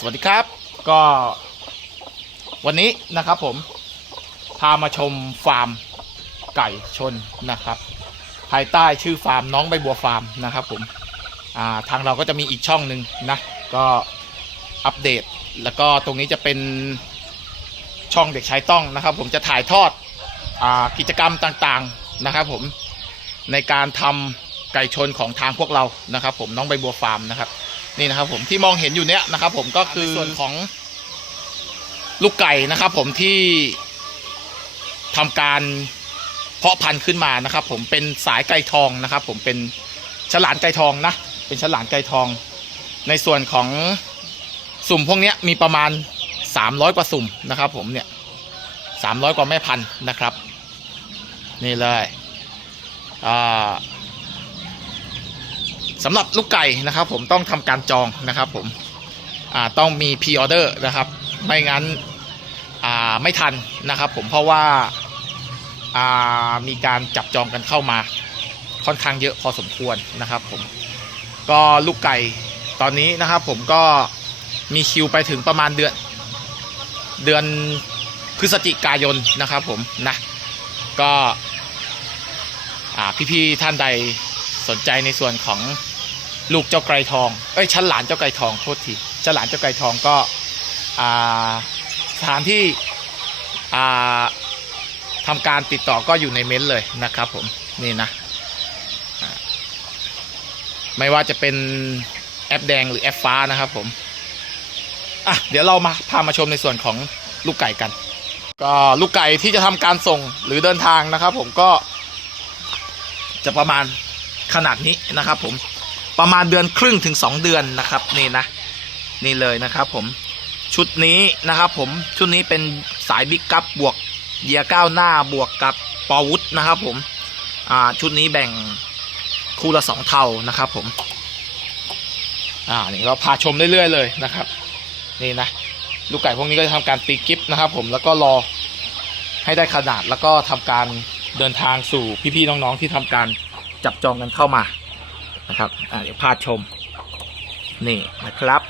สวัสดีครับ ก็วันนี้นะครับผมพามาชมฟาร์มไก่ชนนะครับ ภายใต้ชื่อฟาร์มน้องใบบัวฟาร์มนะครับผมาทางเราก็จะมีอีกช่องหนึ่งนะก็อัปเดต แล้วก็ตรงนี้จะเป็นช่องเด็กชายต้องนะครับ ผมจะถ่ายทอดอกิจกรรมต่างๆนะครับ ผมในการทำไก่ชนของทางพวกเรานะครับ ผมน้องใบบัวฟาร์มนะครับ นี่นะครับผมที่มองเห็นอยู่เนี้ยนะครับ ผมก็คือส่วนของลูกไก่นะครับ ผมที่ทำการเพาะพันธุ์ขึ้นมานะครับ ผมเป็นสายไก่ทองนะครับ ผมเป็นฉลานไก่ทองนะ เป็นฉลานไก่ทอง ในส่วนของสุ่มพวกเนี้ยมีประมาณ 300 กว่าสุ่มนะครับ ผมเนี่ย300 กว่าแม่พันธุ์นะครับ นี่เลยอ่า สำหรับลูกไก่นะครับ ผมต้องทำการจองนะครับผมต้องมีพ r ออเดอร์นะครับ ไม่งั้นไม่ทันนะครับผมเพราะว่าามีการจับจองกันเข้ามาค่อนข้างเยอะพอสมควรนะครับผมก็ลูกไก่ตอนนี้นะครับผมก็มีคิวไปถึงประมาณเดือนเดือนพฤศจิกายนนะครับผมนะก็พี่ๆท่านใดสนใจในส่วนของ ลูกเจ้าไกรทองเอ้ยชั้นหลานเจ้าไกรทองโทษทีชั้นหลานเจ้าไกรทองก็อ่าสถานที่ทำการติดต่อก็อยู่ในเม้นเลยนะครับผมนี่นะไม่ว่าจะเป็นแอปแดงหรือแอปฟ้านะครับผมอะเดี๋ยวเรามาพามาชมในส่วนของลูกไก่กัน ก็ลูกไก่ที่จะทำการส่งหรือเดินทางนะครับ ผมก็จะประมาณขนาดนี้นะครับผม ประมาณเดือนครึ่งถึง 2 เดือนนะครับนี่นะนี่เลยนะครับผมชุดนี้นะครับผมชุดนี้เป็นสายบิ๊กกับบวกเยียก้าวหน้าบวกกับปอวุฒนะครับผมอ่าชุดนี้แบ่งคู่ละสองเท่านะครับผมอ่านี่เราพาชมเรื่อยๆเลยนะครับ นี่นะลูกไก่พวกนี้ก็จะทำการตีกิฟนะครับผมแล้วก็รอให้ได้ขนาดแล้วก็ทำการเดินทางสู่พี่ๆน้องๆที่ทำการจับจองกันเข้ามา นะครับเดี๋ยวพาชม นี่นะครับ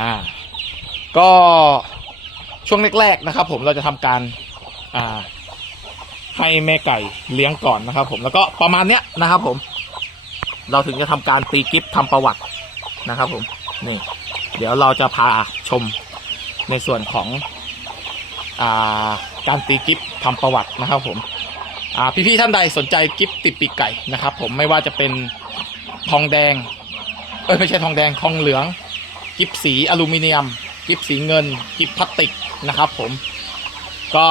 อ่าก็ช่วงแรกๆนะครับ ผมเราจะทำการอ่าให้แม่ไก่เลี้ยงก่อนนะครับ ผมแล้วก็ประมาณเนี้ยนะครับ ผม เราถึงจะทำการตีกิฟทำประวัตินะครับ ผมนี่ เดี๋ยวเราจะพาชมในส่วนของ การตีกิฟทำประวัตินะครับผมพี่ๆท่านใดสนใจกิฟติดปีกไก่นะครับ ผมไม่ว่าจะเป็นทองแดง เอ้ยไม่ใช่ทองแดงทองเหลือง กิฟสีอลูมิเนียม กิฟสีเงิน กิฟพลาสติกนะครับ ผมก็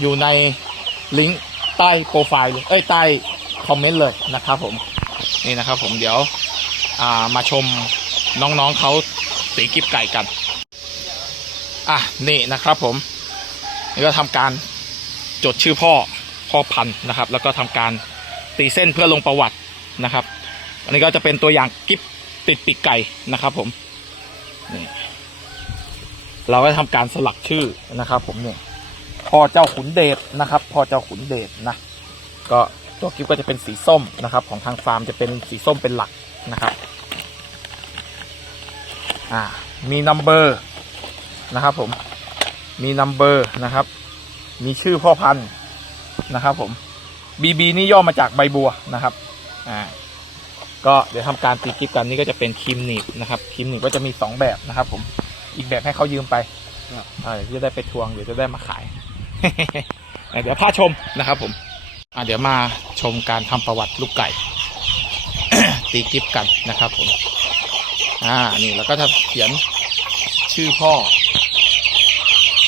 อยู่ในลิงก์ใต้โปรไฟล์เลยเอ้ยใต้คอมเมนต์เลยนะครับผมนี่นะครับผมเดี๋ยวามาชมน้องๆเขาตีกิฟไก่กัน อะนี่นะครับผมนี่ก็ทำการจดชื่อพ่อพ่อพันธุ์นะครับ แล้วก็ทำการตีเส้นเพื่อลงประวัตินะครับ อันนี้ก็จะเป็นตัวอย่างกิฟติดปีกไก่นะครับ ผมนี่เราก็ทำการสลักชื่อนะครับ ผมเนี่ยพ่อเจ้าขุนเดชนะครับพ่อเจ้าขุนเดชนะ ก็ตัวกิฟก็จะเป็นสีส้มนะครับ ของทางฟาร์มจะเป็นสีส้มเป็นหลักนะครับ อ่า มีนัมเบอร์ นะครับผมมีนัมเบอร์นะครับ มีชื่อพ่อพันธุ์นะครับผมบีบีนี่ย่อมาจากใบบัวนะครับอ่าก็เดี๋ยวทำการตีกิฟกันนี่ก็จะเป็นครีมหนีบนะครับครีมหนีบก็จะมีสองแบบนะครับ ผมอีกแบบให้เขายืมไปอ่าเดี๋ยวจะได้ไปทวงเดี๋ยวจะได้มาขายเดี๋ยวพาชมนะครับ ผมอ่าเดี๋ยวมาชมการทำประวัติลูกไก่ ตีกิฟกันนะครับ ผม อ่านี่แล้วก็ถ้าเขียนชื่อพ่อ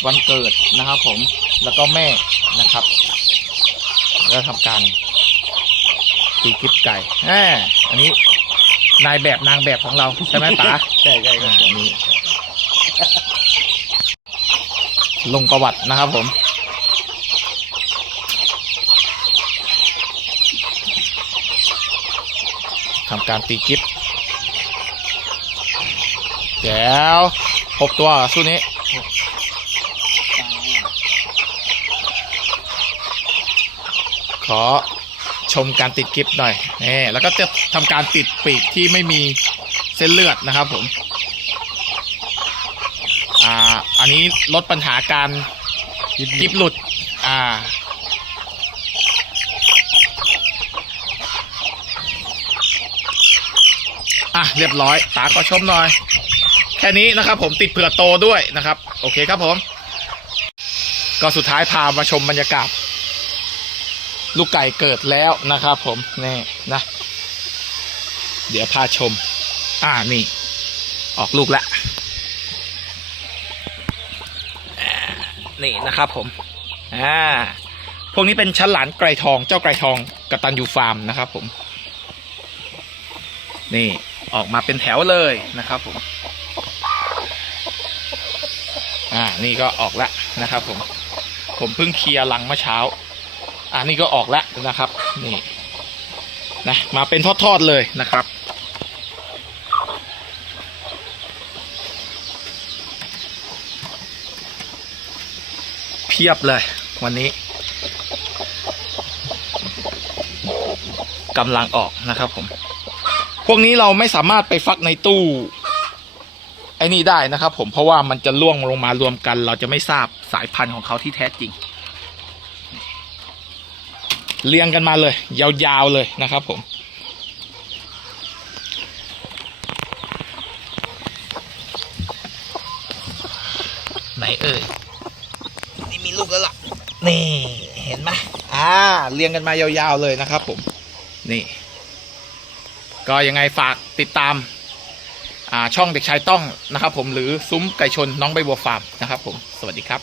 วันเกิดนะครับ ผมแล้วก็แม่นะครับแล้วทำการตีกิฟไก่แหมอันนี้นายแบบนางแบบของเราใช่ไหมป๋าใช่ใช่อ่านี่ลงประวัตินะครับผม ทำการตีกิฟเดี๋ยวหกตัวเหรอสู้นี้ ขอชมการติดกิฟหน่อยนี่แล้วก็จะทำการติดปีกที่ไม่มีเส้นเลือดนะครับผมอ่าอันนี้ลดปัญหาการยิบกิฟหลุดอ่าอะเรียบร้อยตาขอชมหน่อย แค่นี้นะครับผมติดเผื่อโตด้วยนะครับ โอเคครับผม ก็สุดท้ายพามาชมบรรยากาศ ลูกไก่เกิดแล้วนะครับผมนี่นะ เดี๋ยวพาชม อ่านี่ ออกลูกแล้วนี่นะครับผมอ่าพวกนี้เป็นชั้นหลานไกรทองเจ้าไกรทองกตันยูฟาร์มนะครับผม นี่ออกมาเป็นแถวเลยนะครับผมอ่านี่ก็ออกแล้วนะครับผม ผมเพิ่งเคลียร์ลังเมื่อเช้า อ่านี่ก็ออกแล้วนะครับ นี่นะมาเป็นทอดๆเลยนะครับ เพียบเลยวันนี้กำลังออกนะครับผม พวกนี้เราไม่สามารถไปฟักในตู้ ไอ้นี่ได้นะครับผมเพราะว่ามันจะล่วงลงมารวมกัน เราจะไม่ทราบสายพันธุ์ของเขาที่แท้จริง เรียงกันมาเลย ยาวๆเลยนะครับผม ไหนเอ่ยนี่มีลูกแล้วล่ะ นี่เห็นไหมอ่าเรียงกันมายาวๆเลยนะครับผม นี่ ก็ยังไงฝากติดตามอ่าช่องเด็กชายต้องนะครับผมหรือซุ้มไก่ชนน้องใบบัวฟาร์มนะครับผม สวัสดีครับ